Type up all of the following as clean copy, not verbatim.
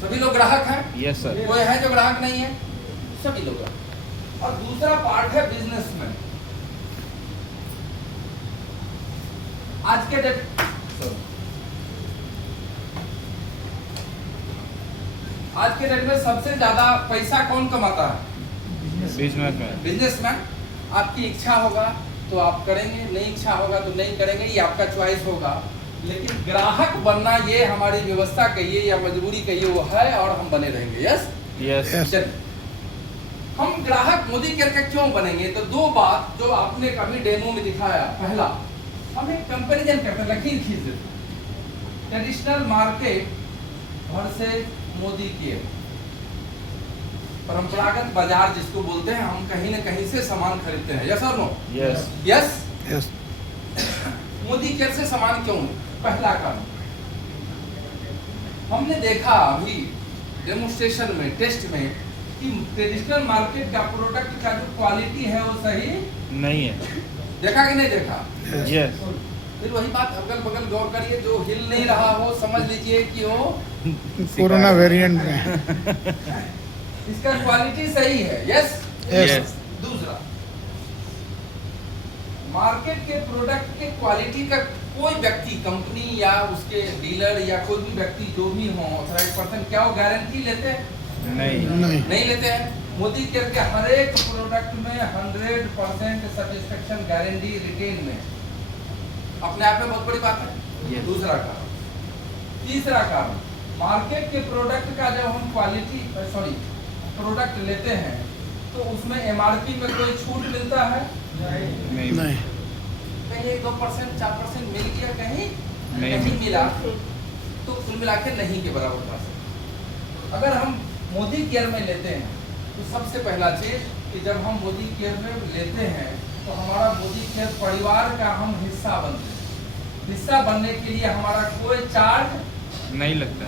सभी लोग ग्राहक हैं? Yes sir. कोई है जो ग्राहक नहीं है? सभी लोग ग्राहक। और दूसरा पार्ट है बिजनेसमैन। आज के डेट में सबसे ज्यादा पैसा कौन कमाता है? बिजनेसमैन। बिजनेसमैन। आपकी इच्छा होगा तो आप करेंगे, नहीं इच्छा होगा तो नहीं करेंगे, ये आपका चॉइस होगा। लेकिन ग्राहक बनना ये हमारी व्यवस्था कहिए या मजबूरी कहिए, वो है और हम बने रहेंगे। Yes yes. हम ग्राहक मोदी केयर का क्यों बनेंगे? तो दो बात जो आपने कभी डेमो में दिखाया। पहला, हम एक कंपैरिजन करते हैं, लकीर खींच देते हैं। Traditional market versus Modi care. परंपरागत बाजार जिसको बोलते हैं, हम कहीं ना कहीं से सामान खरीदते हैं। यस और no? Yes. Yes. Yes. Modi care से सामान क्यों? पहला कारण, हमने देखा अभी डेमोन्स्ट्रेशन में, टेस्ट में, कि ट्रेडिशनल मार्केट का प्रोडक्ट का जो क्वालिटी है वो सही नहीं है। देखा कि नहीं देखा? यस। फिर वही बात, अगल बगल गौर करिए, जो हिल नहीं रहा हो समझ लीजिए कि वो कोरोना वेरिएंट में। इसका क्वालिटी सही है। यस। यस। दूसरा, मार्केट के प्रोडक्ट के क्वालिटी का कोई व्यक्ति, कंपनी या उसके डीलर या कोई भी व्यक्ति जो भी हो, ऑथराइज्ड पर्सन, क्या वो गारंटी लेते हैं? नहीं लेते हैं। मोदी केयर के हर एक प्रोडक्ट में 100% सेटिस्फेक्शन गारंटी रिटेन में, अपने आप में बहुत बड़ी बात है। दूसरा कारण। तीसरा कारण, मार्केट के प्रोडक्ट का जब हम प्रोडक्ट लेते हैं तो उसमें एमआरपी में कोई छूट मिलता है? नहीं। कहीं 2% 4% मिल गया, कहीं नहीं मिला, तो कुल मिला के नहीं के बराबर था। अगर हम मोदी केयर में लेते हैं तो सबसे पहला चीज कि जब हम मोदी केयर में लेते हैं तो हमारा मोदी केयर परिवार का हम हिस्सा बनते हैं। हिस्सा बनने के लिए हमारा कोई चार्ज नहीं लगता,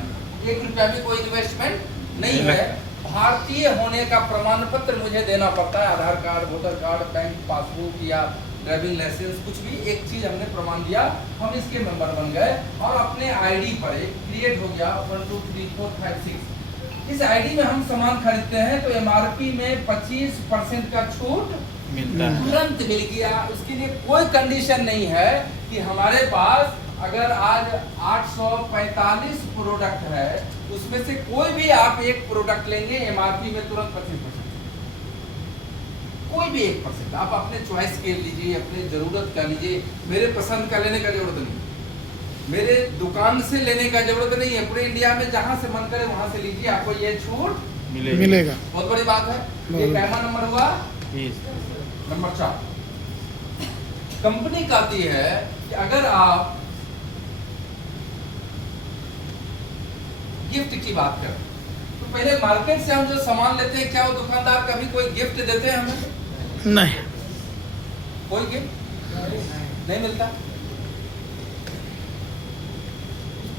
1 रुपया भी कोई इन्वेस्टमेंट नहीं है। भारतीय होने का प्रमाण पत्र मुझे देना पड़ता है, Aadhaar card, voter card, bank passbook या ड्राइविंग लाइसेंस, कुछ भी एक चीज हमने प्रमाण दिया, हम इसके मेंबर बन गए और अपने आईडी पर एक क्रिएट हो गया 1 2 3 4 5 6। इस आईडी में हम सामान खरीदते हैं तो एमआरपी में 25% का छूट मिलता है, तुरंत मिल गया। उसके लिए कोई कंडीशन नहीं है कि हमारे पास अगर आज 845 प्रोडक्ट है, उसमें से कोई भी आप एक प्रोडक्ट लेंगे, एमआरपी में तुरंत 25%, कोई भी 1%। आप अपने चॉइस के लीजिए, अपने जरूरत का लीजिए, मेरे पसंद का लेने का जरूरत नहीं, मेरे दुकान से लेने का जरूरत नहीं है। पूरे इंडिया में जहां से मन करे वहां से लीजिए, आपको ये छूट मिलेगा। बहुत बड़ी बात है। ये कैमा नंबर हुआ? नंबर 4। कंपनी कहती है कि अगर आप गिफ्ट की बात करें तो पहले मार्केट से हम जो सामान लेते हैं, क्या वो दुकानदार कभी कोई गिफ्ट देते हैं हमें? नहीं। कोई गिफ्ट नहीं मिलता।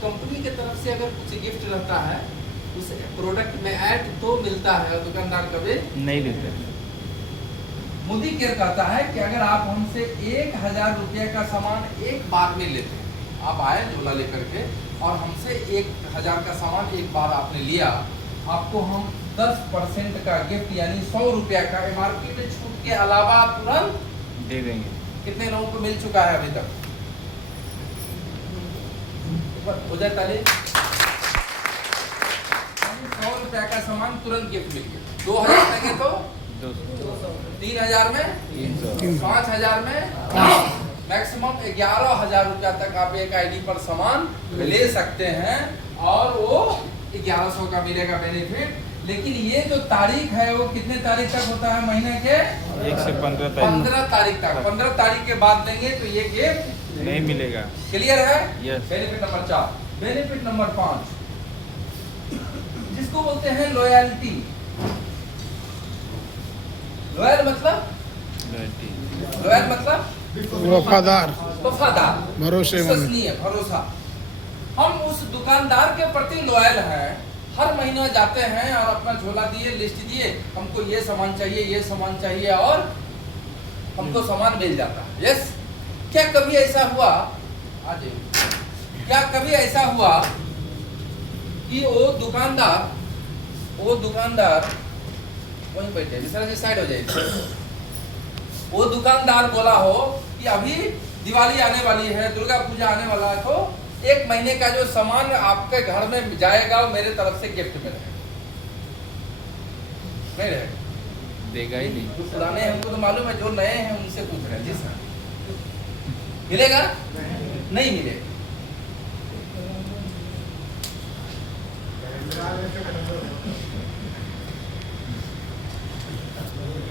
कंपनी की तरफ से अगर कुछ गिफ्ट रहता है उस प्रोडक्ट में ऐड तो मिलता है और दुकानदार कभी नहीं देते। मोदी केयर कहता है कि अगर आप हमसे 1000 रुपये का सामान एक बार में लेते हैं, आप आए झोला लेकर के और हमसे 1000 का सामान एक बार आपने लिया, आपको हम 10% का गिफ्ट यानी 100 रुपया का एमआरपी में छूट के अलावा तुरंत दे देंगे। कितने लोगों को मिल चुका है अभी तक? हो जाए ताली। 100 रुपया का सामान तुरंत गिफ्ट मिल गया। 2000 देंगे तो 3000 में 5000 में मैक्सिमम 11000 रुपया तक आप एक आईडी पर सामान ले सकते हैं और वो 1100 का मिलेगा बेनिफिट। लेकिन ये जो तारीख है वो कितने तारीख तक होता है? महीने के 1 से 15 तारीख तक। 15 तारीख के बाद देंगे तो ये गिफ्ट नहीं मिलेगा। क्लियर है? Yes. Benefit number 4। Benefit number 5 जिसको बोलते हैं लॉयल्टी। लॉयल मतलब वफादार, भरोसेमंद, विश्वसनीय, भरोसा। हम उस दुकानदार के प्रति लॉयल हैं, हर महीना जाते हैं और अपना झोला दिए, लिस्ट दिए, हमको ये सामान चाहिए, ये सामान चाहिए और हमको सामान मिल जाता है। यस। क्या कभी ऐसा हुआ, आज क्या कभी ऐसा हुआ कि वो दुकानदार वहीं बैठे मिश्रा जी साइड हो जाइए। वो दुकानदार बोला हो कि अभी दिवाली आने वाली है, दुर्गा पूजा आने वाला है, तो 1 महीने का जो सामान आपके घर में जाएगा वो मेरे तरफ से गिफ्ट में रहेगा। नहीं रहेगा, देगा ही नहीं। जो पुराने हैं उनको तो मालूम है, जो नए हैं उनसे पूछ रहे हैं जी सर मिलेगा नहीं मिलेगा।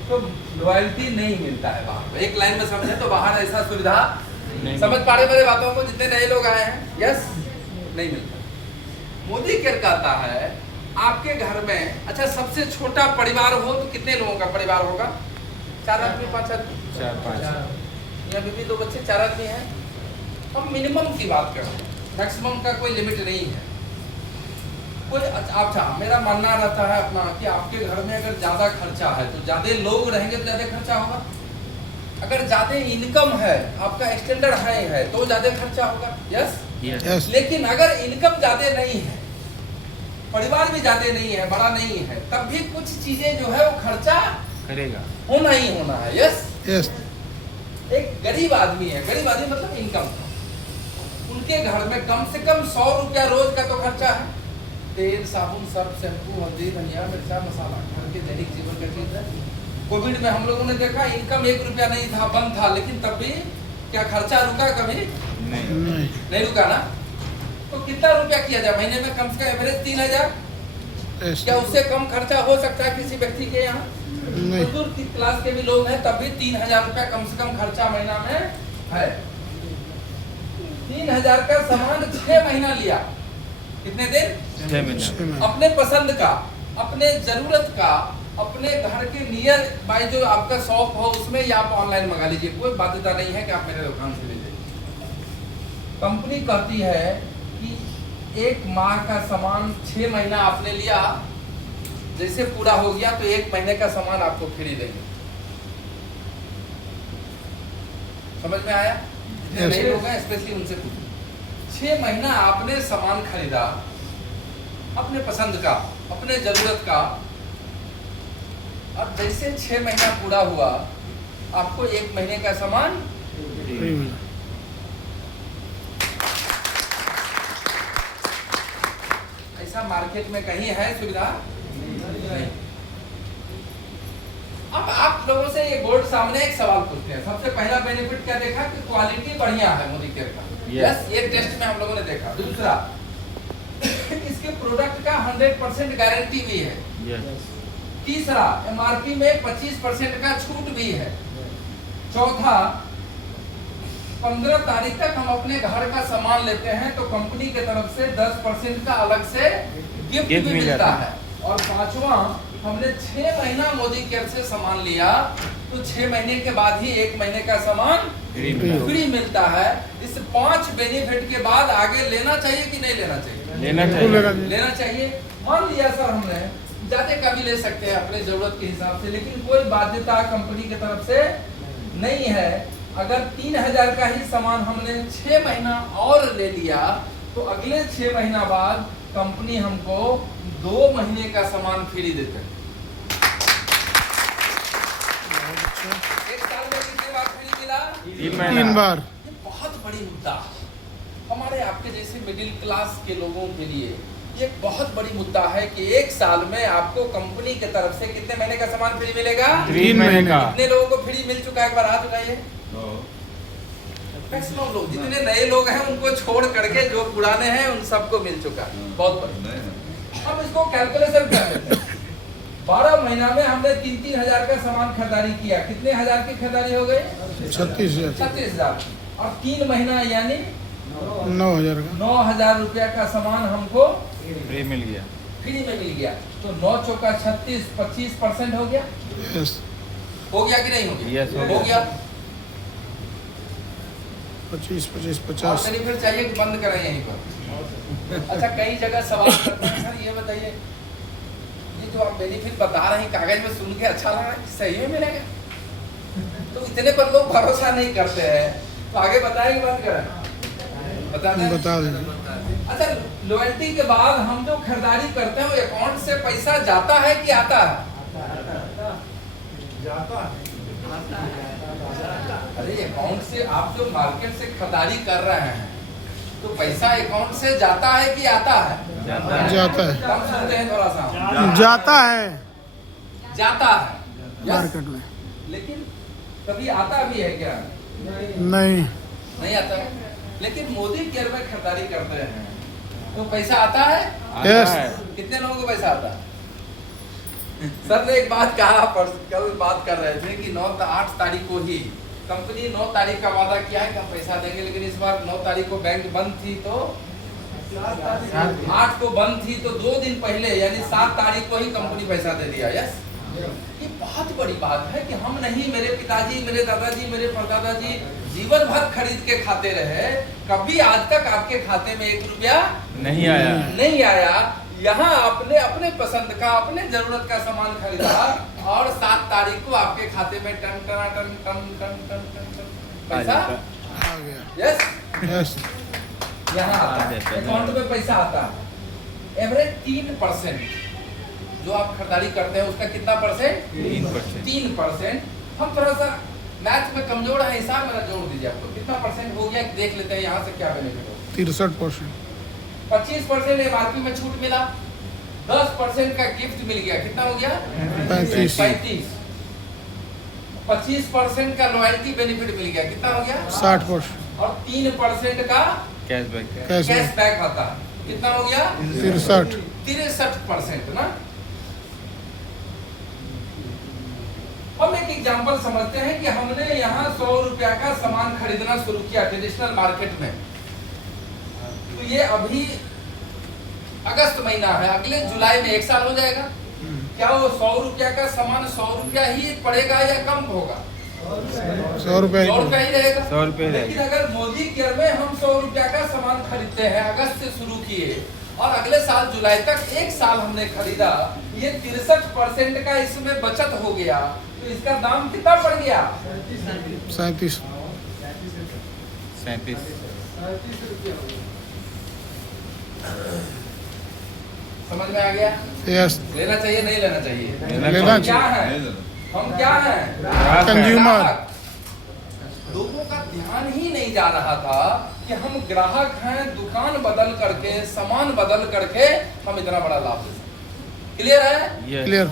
तो लॉयल्टी नहीं मिलता है बाहर। एक लाइन में समझे तो बाहर ऐसा सुविधा समझ पा रहे मेरे बातों को? जितने नए लोग आए हैं यस नहीं मिलता। मोदी केयर कहता है आपके घर में, अच्छा सबसे छोटा परिवार हो तो कितने लोगों का परिवार होगा? 4 आदमी 5 आदमी 4-5 या बीवी 2 बच्चे 4 आदमी हैं। हम मिनिमम की बात कर रहे हैं, मैक्सिमम का कोई लिमिट नहीं है। कोई अच्छा मेरा मानना रहता है अपना कि आपके घर में अगर ज्यादा खर्चा है तो ज्यादा लोग रहेंगे तो ज्यादा खर्चा होगा। अगर ज्यादा इनकम है, आपका स्टैंडर्ड हाई है तो ज्यादा खर्चा होगा। यस लेकिन अगर इनकम ज्यादा नहीं है, परिवार भी ज्यादा नहीं है, बड़ा नहीं है, तब भी कुछ चीजें जो है वो खर्चा करेगा, होना ही होना है। यस एक गरीब आदमी है, गरीब आदमी मतलब इनकम, उनके घर में कम से कम 100 रुपया रोज का तो खर्चा है। तेल, साबुन, सर्फ, शैम्पू, हल्दी, धनिया, मिर्चा, मसाला, घर के दैनिक जीवन का चीज है। कोविड में हम लोगों ने देखा इनकम 1 रुपया नहीं था, बंद था, लेकिन तब भी क्या खर्चा रुका? कभी नहीं रुका ना। तो कितना रुपया किया जाए महीने में? कम से कम एवरेज 3000। क्या उससे कम खर्चा हो सकता है किसी व्यक्ति के यहाँ? मजदूर की क्लास के भी लोग हैं तब भी 3000 रुपया कम से कम खर्चा महीना में है। 3000 का सामान 6 महीना लिया, कितने दिन? 6 महीना। अपने पसंद का, अपने जरूरत का, अपने घर के नियर बाय जो आपका शॉप हो उसमें, या आप ऑनलाइन मंगा लीजिए, कोई बाध्यता नहीं है कि आप मेरे दुकान से ले लीजिए। कंपनी कहती है कि 1 माह का सामान 6 महीना आपने लिया, जैसे पूरा हो गया तो 1 महीने का सामान आपको फ्री देंगे। समझ में आया? नए लोग हैं स्पेशली उनसे पूछो। 6 महीना आपने सामान खरीदा अपने पसंद का, अपने जरूरत का, अब जैसे 6 महीना पूरा हुआ आपको 1 महीने का सामान ऐसा मार्केट में कहीं है सुविधा? नहीं। अब आप लोगों से ये बोर्ड सामने एक सवाल पूछते हैं। सबसे पहला बेनिफिट क्या देखा कि क्वालिटी बढ़िया है मोदी केयर का। यस ये टेस्ट में हम लोगों ने देखा। दूसरा इसके प्रोडक्ट का 100% गारंटी भी है। तीसरा एमआरपी में 25% का छूट भी है। चौथा 15 तारीख तक हम अपने घर का सामान लेते हैं तो कंपनी के तरफ से 10% का अलग से गिफ्ट भी मिलता है। और पांचवा हमने 6 महीना मोदी केयर से सामान लिया तो 6 महीने के बाद ही 1 महीने का सामान फ्री मिलता है। इस 5 बेनिफिट के बाद आगे लेना चाहिए कि नहीं लेना चाहिए? लेना चाहिए। मान लिया सर हमने ज्यादा का भी ले सकते हैं अपने जरूरत के हिसाब से, लेकिन कोई बाध्यता कंपनी की तरफ से नहीं है। अगर 3000 का ही सामान हमने 6 महीना और ले लिया तो अगले 6 महीना बाद कंपनी हमको 2 महीने का सामान फ्री देते हैं। 1 साल में कितनी बार फ्री मिला? 3 बार। ये बहुत बड़ी मुद्दा हमारे आपके जैसे मिडिल क्लास के लोगों के लिए ये बहुत बड़ी मुद्दा है कि 1 साल में आपको कंपनी के तरफ से कितने महीने का सामान फ्री मिलेगा? 3 महीने का। कितने लोगों को फ्री मिल चुका है? एक बार हाथ उठाइए। मैक्सिमम लोग, जितने नए लोग हैं उनको छोड़ करके जो पुराने हैं उन सबको मिल चुका है। बहुत बढ़िया। अब इसको कैलकुलेशन कर लेते हैं। 12 महीना में हमने 3-3 हजार का सामान खरीदारी किया। कितने हजार की खरीदारी हो गई? 36,000। और 3 महीना यानी 9,000 का 9,000 रुपया का सामान हमको फ्री मिल गया। फ्री में मिल गया। तो 9 चौका 36, 25% हो गया। यस हो गया कि नहीं हो गया? यस हो गया। 25, 50। और बेनिफिट चाहिए कि बंद करें यहीं पर? अच्छा कई जगह सवाल करते हैं सर ये बताइए ये जो आप बेनिफिट बता रहे हैं कागज में सुन के अच्छा लगा कि सही में मिलेगा? तो इतने पर लोग भरोसा नहीं करते हैं तो आगे बताएं कि बंद करें? बता दें। अच्छा, लॉयल्टी के बाद हम जो खरीदारी करते हैं वो अकाउंट से पैसा जाता है कि आता है? अरे अकाउंट से आप जो मार्केट से खरीदारी कर रहे हैं तो पैसा अकाउंट से जाता है कि आता है? जाता है। कम सुनते हैं थोड़ा सा। जाता है जाता है मार्केट में। लेकिन कभी आता भी है क्या? नहीं। नहीं आता है। लेकिन मोदी केयर में खरीदारी करते हैं तो पैसा आता है? यस। कितने लोगों को पैसा आता है? सर ने एक बात कहा, कल बात कर रहे थे कि 8 तारीख को ही कंपनी 9 तारीख का वादा किया है कि हम पैसा देंगे, लेकिन इस बार 9 तारीख को बैंक बंद थी तो 8 को बंद थी तो 2 दिन पहले यानी 7 तारीख को ही कंपनी पैसा दे दिया। यस, ये बहुत बड़ी बात है कि हम नहीं, मेरे पिताजी, मेरे दादाजी, मेरे परदादाजी जीवन भर खरीद के खाते रहे, कभी आज तक आपके खाते में 1 रुपया नहीं आया। नहीं आया। यहाँ आपने अपने पसंद का, अपने जरूरत का सामान खरीदा और 7 तारीख को आपके खाते में टन टन टन टन टन टन टन टन पैसा आ गया। Yes yes. यहाँ आता है, अकाउंट में पैसा आता है। एवरेज 3% जो आप खरीदारी करते हैं उसका कितना परसेंट? 3%। हम थोड़ा सा मैथ में कमजोर है, हिसाब मेरा जोड़ दीजिए। आपको कितना परसेंट हो गया देख लेते हैं, यहाँ से क्या बेनिफिट हो। 63%। 25% एमआरपी में छूट मिला, 10% का गिफ्ट मिल गया, कितना हो गया? 35। 25% का लॉयल्टी बेनिफिट मिल गया, कितना हो गया? 60%। और 3% का कैशबैक। कैशबैक आता है, कितना हो गया? 63%। ना। हम एक एग्जांपल समझते हैं कि हमने यहाँ 100 रुपया का सामान खरीदना शुरू किया ट्रेडिशनल मार्केट में, तो ये अभी अगस्त महीना है, अगले जुलाई में 1 साल हो जाएगा। क्या वो 100 रुपया का सामान 100 रुपया ही पड़ेगा या कम होगा? 100 रुपये 100 रुपया ही रहेगा। 100 रुपये लेकिन अगर मोदी केयर में हम 100 रुपया का सामान खरीदते हैं, अगस्त से शुरू किए और अगले साल जुलाई तक 1 साल हमने खरीदा, ये 63% का इसमें बचत हो गया, तो इसका दाम कितना पड़ गया? 37। 37। समझ में आ गया? यस। लेना चाहिए नहीं लेना चाहिए? लेना हम क्या है? हम क्या है? कंज्यूमर। लोगों का ध्यान ही नहीं जा रहा था कि हम ग्राहक हैं, दुकान बदल करके, सामान बदल करके हम इतना बड़ा लाभ ले सकते। क्लियर है? Yes. क्लियर।